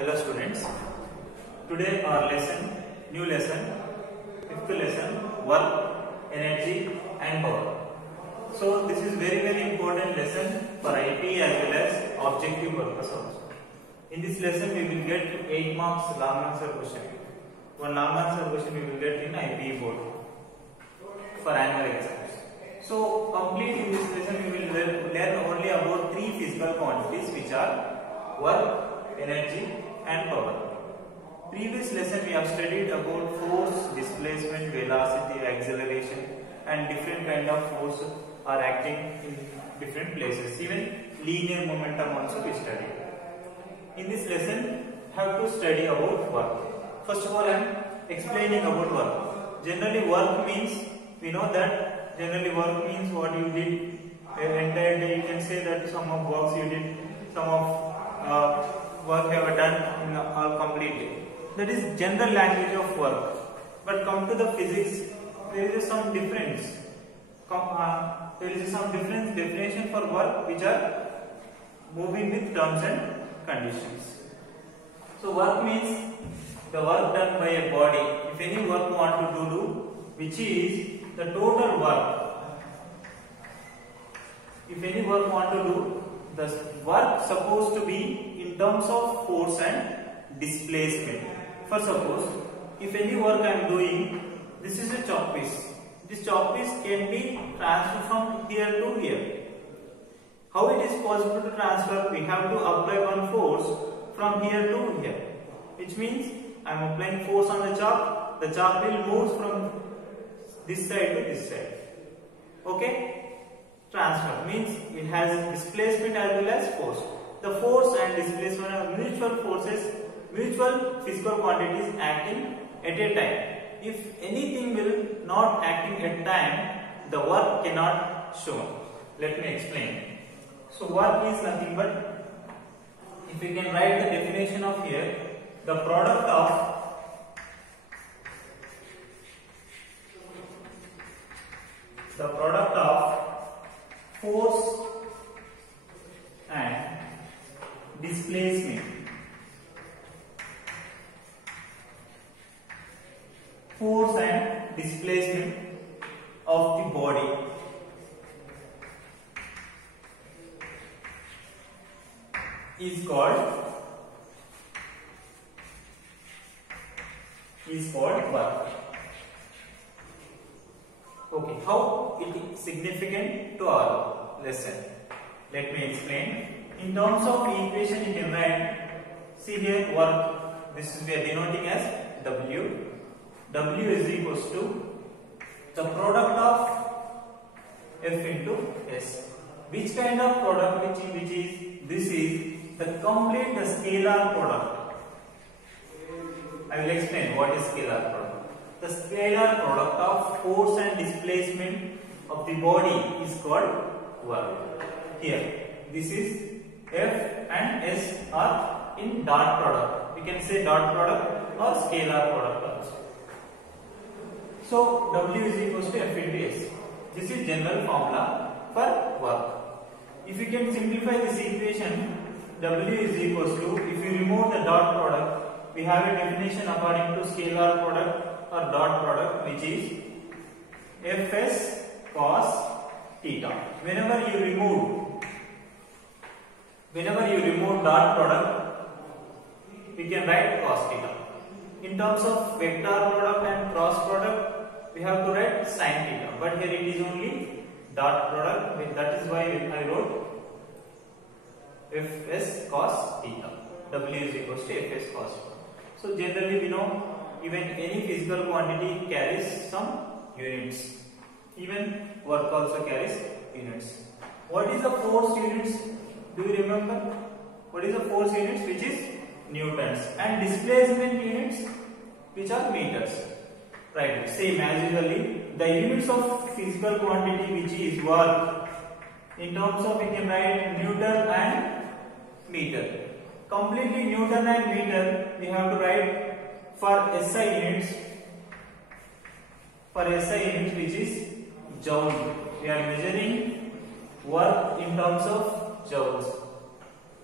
Hello students, today our new lesson, fifth lesson, work, energy and power. So this is very important lesson for IP as well as objective purpose also. In this lesson we will get 8 marks long answer question. One long answer question we will get in IP board for annual exams. So complete in this lesson we will learn only about 3 physical quantities which are work, energy and power. Previous lesson we have studied about force, displacement, velocity, acceleration and different kind of force are acting in different places. Even linear momentum also we studied. In this lesson have to study about work. First of all I am explaining about work. Generally work means, we know that generally work means what you did entire day. You can say that some of works you did, some of work you have done in all complete day. That is general language of work. But come to the physics, there is some difference. There is some different definition for work which are moving with terms and conditions. So work means the work done by a body. If any work want to do, which is the total work. If any work want to do, the work supposed to be in terms of force and displacement. For suppose, if any work I am doing, this is a chalk piece. This chalk piece can be transferred from here to here. How it is possible to transfer? We have to apply one force from here to here. Which means I am applying force on the chalk. The chalk will move from this side to this side. Okay? Transfer means it has displacement as well as force. The force and displacement are mutual forces, mutual physical quantities acting at a time. If anything will not acting at time, the work cannot show. Let me explain. So work is nothing but, if we can write the definition of here, the product of force and displacement. Force and displacement of the body is called work. Okay, how it is significant to our lesson? Let me explain. In terms of equation you can write, see here work, this is we are denoting as W. W is equals to the product of F into S. Which kind of product which is, this is the complete the scalar product. I will explain what is scalar product. The scalar product of force and displacement of the body is called work. Here, this is F and S are in dot product. We can say dot product or scalar product also. So W is equals to F into S. This is general formula for work. If you can simplify this equation, W is equals to, if you remove the dot product, we have a definition according to scalar product or dot product, which is Fs cos theta. Whenever you remove dot product, we can write cos theta. In terms of vector product and cross product, we have to write sin theta. But here it is only dot product. That is why I wrote Fs cos theta. W is equals to Fs cos theta. So generally we know even any physical quantity carries some units. Even work also carries units. What is the force units? Do you remember? What is the force units? Which is newtons. And displacement units, which are meters. Right. Same as usually. The units of physical quantity which is work, in terms of we can write Newton and meter. Completely Newton and meter we have to write for SI units. For SI units which is joule. We are measuring work in terms of joules.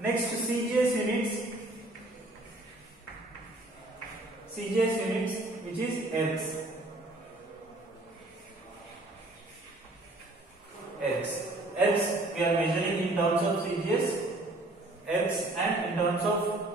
Next, CGS units. CGS units, which is Hertz. Hertz we are measuring in terms of CGS, Hertz, and in terms of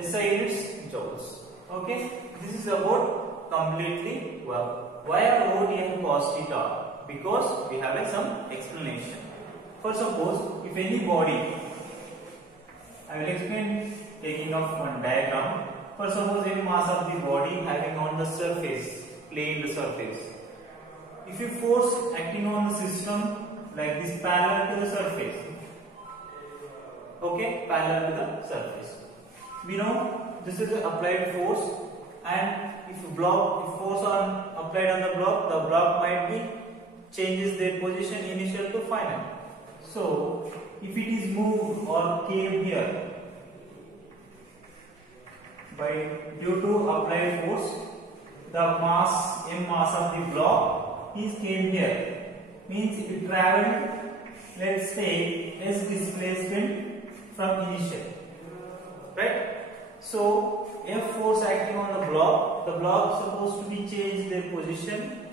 SI units, joules. Okay, this is about completely work. Why are rho d and cos theta? Because we have some explanation. For suppose if any body, I will explain taking of one diagram. For suppose any mass of the body having on the surface, plane the surface. If you force acting on the system like this parallel to the surface, okay, parallel to the surface, we know this is the applied force, and if force on applied on the block might be changes their position initial to final. So if it is moved or came here by due to applied force, the mass of the block is came here, means it traveled, let's say, s displacement from initial, right? So F force acting on the block supposed to be changed their position,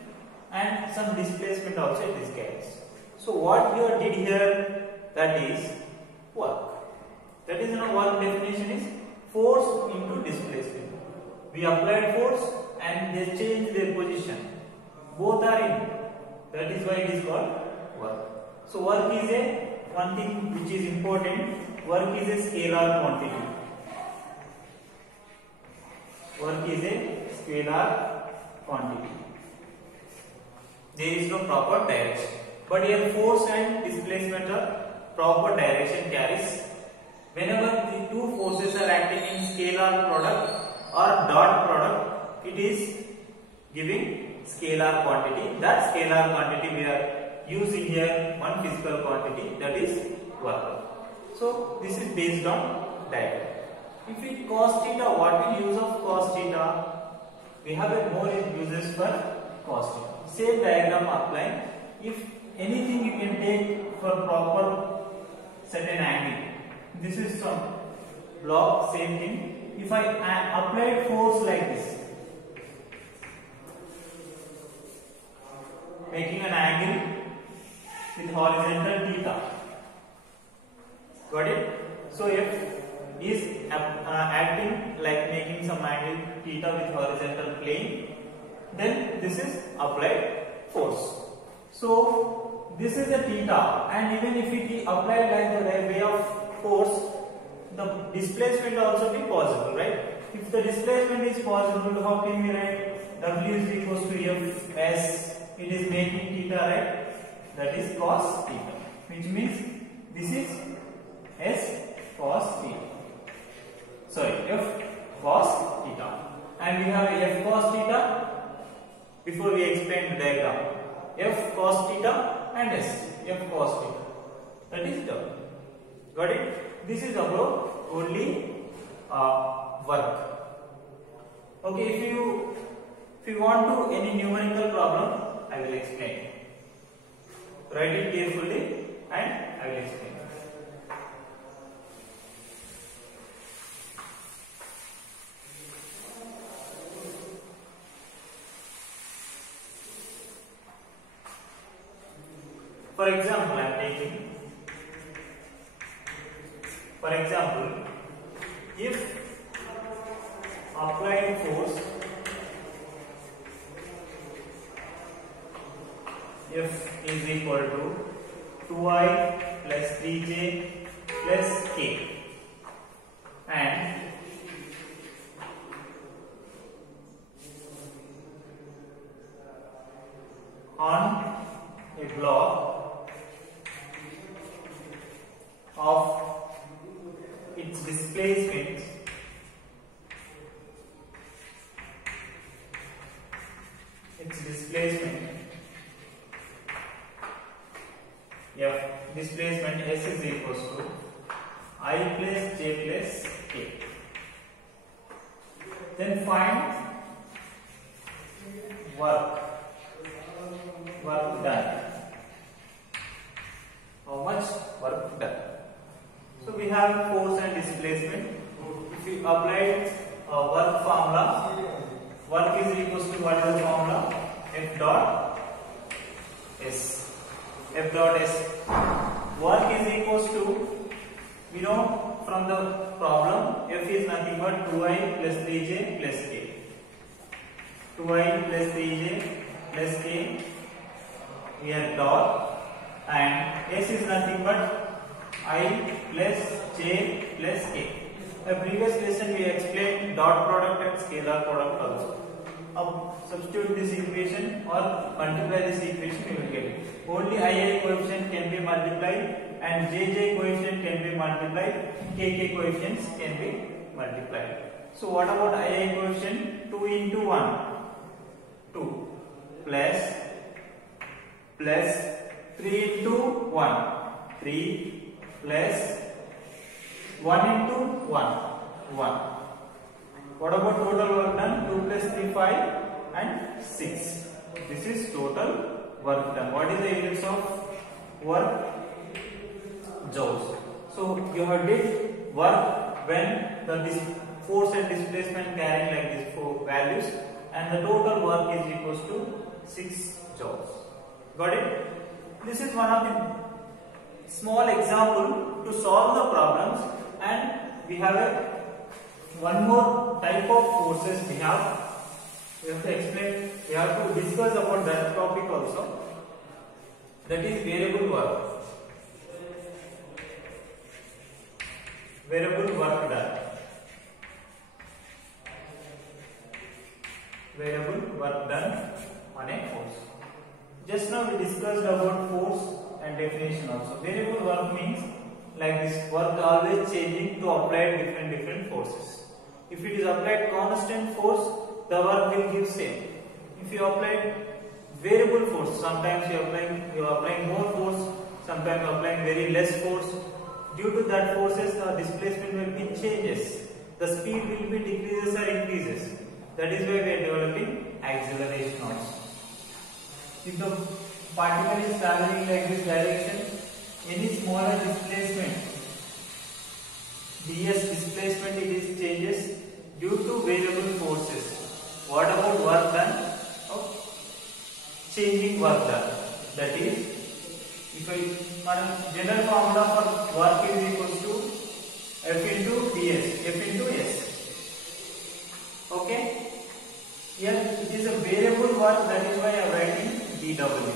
and some displacement also it is carries. So what you did here, that is work. That is, work definition is force into displacement. We applied force and they changed their position. Both are in. That is why it is called work. So work is one thing which is important. Work is a scalar quantity. Work is a scalar quantity. There is no proper direction. But here force and displacement are proper direction carries. Whenever the two forces are acting in scalar product or dot product, it is giving scalar quantity. That scalar quantity we are using here one physical quantity, that is work. So this is based on diagram. If we cos theta, what is use of cos theta? We have a more uses for cos theta. Same diagram applying. If anything you can take for proper certain angle. This is some block, same thing. If I apply force like this, making an angle with horizontal theta. Got it? So if is acting like making some angle theta with horizontal plane, then this is applied force. So this is the theta, and even if it is applied like the way of force, the displacement also be possible, right? If the displacement is possible, how can we write W is equals to F as it is making theta, right? That is cos theta, which means this is S cos theta. Sorry, F cos theta, and we have F cos theta. Before we explain the diagram, F cos theta and S, F cos theta, that is W. Got it? This is about only work. Okay, if you want to any numerical problem, I will explain. Write it carefully and I will explain. For example, I am taking. For example, if applied force F is equal to 2I plus 3J plus K, and on a block of its displacement F displacement S is equals to I plus J plus K. Then find work done. How much work done? So we have force and displacement. If we apply work formula. Work is equals to what is the formula? F dot S. F dot S. Work is equals to, we know from the problem, F is nothing but 2i plus 3j plus k. 2i plus 3j plus k. Here dot, and S is nothing but I plus j plus k. The previous lesson we explained dot product and scalar product also. Now substitute this equation or multiply this equation, you will get it. Only I coefficient can be multiplied and jj coefficient can be multiplied, kk coefficients can be multiplied. So what about I coefficient? 2 into 1, 2 plus 3 into 1, 3 plus 1 into 1, 1. What about total work done? 2 plus 3, 5 and 6. This is total work done. What is the units of work? Joules. So you have did work when the force and displacement carrying like these four values, and the total work is equals to 6 joules. Got it? This is one of the small example to solve the problems, and we have one more type of forces we have to explain, we have to discuss about that topic also, that is variable work. Variable work done. Variable work done on a force. Just now we discussed about force and definition also. Variable work means like this, work always changing to apply different forces. If it is applied constant force, the work will give same. If you apply variable force, sometimes you are applying more force, sometimes you are applying very less force. Due to that forces, the displacement will be changes. The speed will be decreases or increases. That is why we are developing acceleration also. If the particle is traveling like this direction, any smaller displacement, ds displacement, it is changes due to variable forces. What about work done? Oh, changing work done. That is, if general formula for work is equals to F into ds, F into S. Okay? Here it is a variable work, that is why I am writing dW.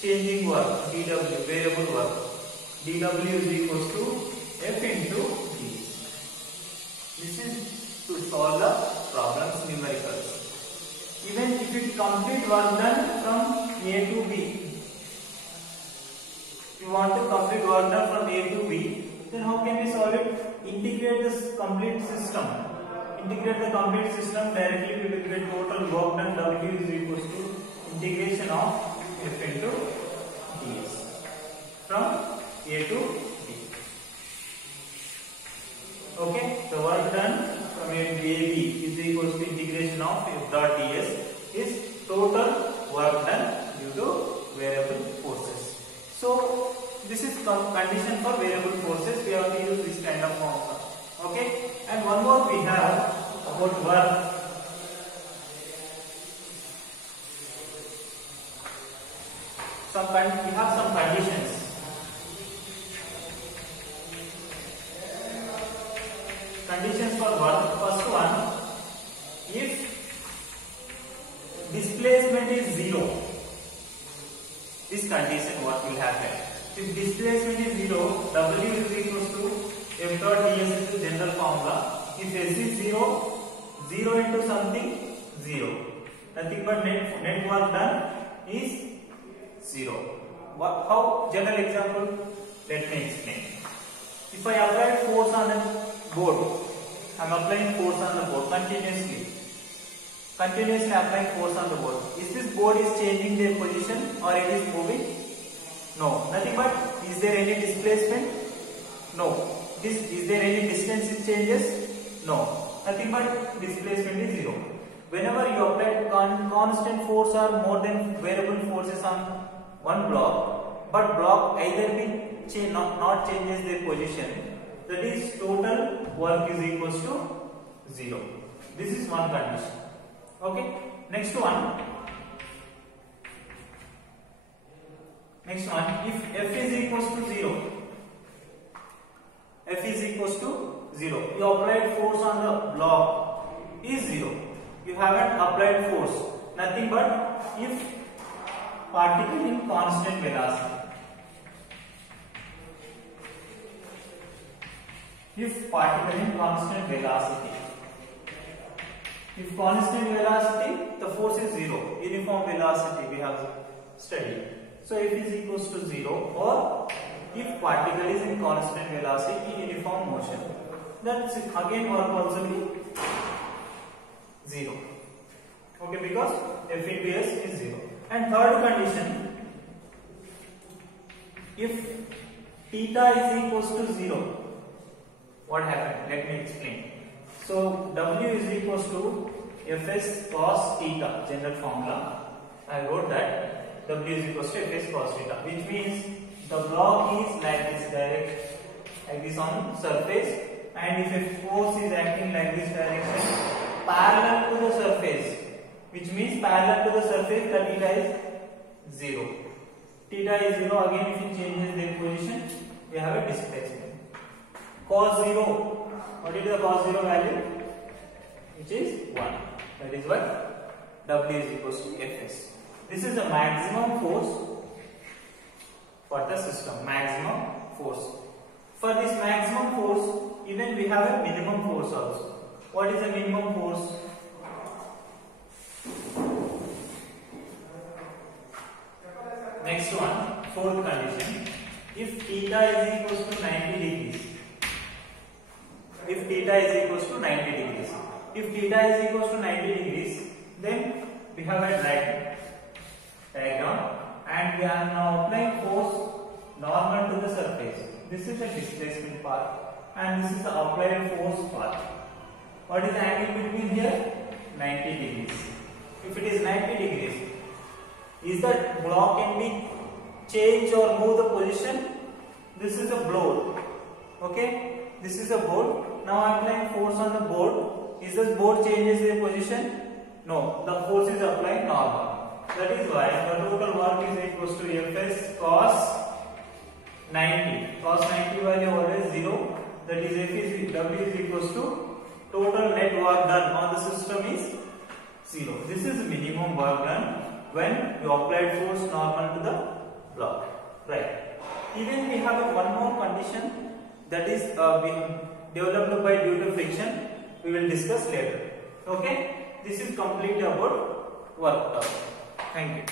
Changing work, dW, variable work. dW is equals to F into d. This is to solve the problems numericals. Even if it complete work done from A to B, if you want to complete work done from A to B, then how can we solve it? Integrate this complete system. Integrate the complete system directly, we will get total work done W is equals to integration of F into ds from A to B. Okay, the work done from A to B is equals to integration of F dot ds is total work done due to variable forces. So this is condition for variable forces. We have to use this kind of formula. Okay, and one more we have about work. We have some conditions. Conditions for work. First one, if displacement is 0, this condition what will happen? If displacement is 0, W is equals to F dot ds is the general formula. If S is 0, 0 into something, 0. Nothing but net work done is 0. How? General example, let me explain. If I apply force on a board, I am applying force on the board continuously applying force on the board. Is this board is changing their position or it is moving? No. Nothing but, is there any displacement? No. Is there any distance it changes? No. Nothing but displacement is 0. Whenever you apply constant force or more than variable forces on one block, but block either will not changes their position, that is total work is equals to 0. This is one condition. Okay. Next one. If F is equals to 0, F is equals to 0. You applied force on the block is 0. You haven't applied force. Nothing but if particle in constant velocity. If particle in constant velocity. If constant velocity, the force is 0. Uniform velocity we have studied. So F is equals to 0, or if particle is in constant velocity uniform motion, that's again work also be 0. Okay, because F into S is 0. And third condition, if theta is equals to 0, what happened? Let me explain. So W is equals to Fs cos theta, general formula. I wrote that W is equals to Fs cos theta, which means the block is like this direct, like this on surface, and if a force is acting like this direction parallel to the surface, which means parallel to the surface, the theta is 0. Theta is 0, again if it changes their position, we have a displacement. Cos 0, what is the cos 0 value? Which is 1. That is what W is equals to Fs. This is the maximum force for the system. Maximum force. For this maximum force, even we have a minimum force also. What is the minimum force? Next one, fourth condition. If theta is equals to 90 degrees. If theta is equals to 90 degrees. If theta is equals to 90 degrees, then we have a diagram, and we are now applying force normal to the surface. This is the displacement part, and this is the applied force part. What is the angle between here? 90 degrees. If it is 90 degrees, is that block can be change or move the position? This is a board. Okay, this is a board. Now I am applying force on the board. Is this board changes their position? No, the force is applied normal. That is why the total work is equals to Fs cos 90. Cos 90 value always 0. That is W is equals to total net work done on the system is 0. This is minimum work done when you applied force normal to the block. Right. Even we have one more condition, that is developed by due to friction. We will discuss later. Okay. This is complete about work. Thank you.